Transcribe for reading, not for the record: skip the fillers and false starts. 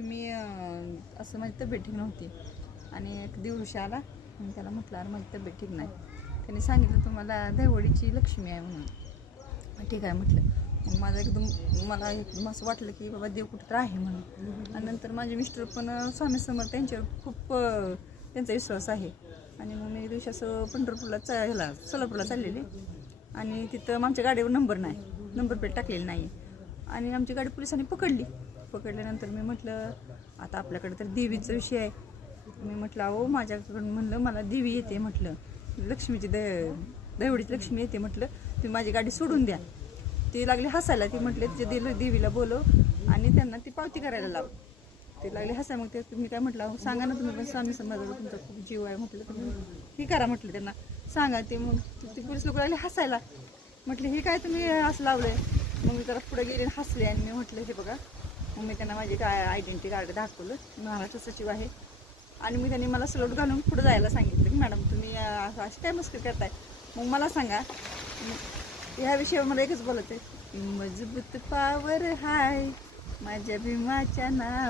दिवशी मी असं माझी तब्येत ठीक नव्हती आणि एक दिवशी आला. मी त्याला म्हटलं अरे माझी तब्येत ठीक नाही. त्याने सांगितलं तुम्हाला दहिवडीची लक्ष्मी आहे म्हणून. ठीक आहे म्हटलं. मग मला एकदम असं वाटलं की बाबा देव कुठं तर आहे म्हणून. आणि नंतर माझे मिस्टर पण स्वामी समर्थ त्यांच्यावर खूप त्यांचा विश्वास आहे. आणि मग मी दिवशी असं पंढरपूरला सोलापूरला चाललेले आणि तिथं आमच्या गाडीवर नंबर प्लेट टाकलेली नाही. आणि आमची गाडी पोलिसांनी पकडल्यानंतर मी म्हटलं आता आपल्याकडे तर देवीचा विषय आहे. मी म्हटलं अहो माझ्याकडून म्हणलं मला देवी येते म्हटलं, लक्ष्मीची दहिवडीची लक्ष्मी येते म्हटलं, तुम्ही माझी गाडी सोडून द्या. ती लागली हसायला. ती म्हटले तिच्या देवीला बोलव आणि त्यांना ती पावती करायला लाव. ते लागले हसायला. मग ते तुम्ही काय म्हटलं सांगा ना तुम्ही पण स्वामी समाजाला तुमचा खूप जीव आहे म्हटलं, तुम्ही ही करा म्हटलं त्यांना सांगा. ते मग ते पोलीस लोक लागले हसायला. म्हटलं हे काय तुम्ही असं लावलंय. मग मी जरा पुढे गेले हसले आणि मी म्हटलं हे बघा. मग मी त्यांना माझी आयडेंटिटी कार्ड दाखवलं, महाराष्ट्र सचिव आहे. आणि मी त्यांनी मला सलोट घालून पुढे जायला सांगितलं की मॅडम तुम्ही अशी काय मस्करी करताय. मग मला सांगा ह्या विषयावर मला एकच बोलत आहे, मजबूत पावर हाय माझ्या भीमाच्या नाव.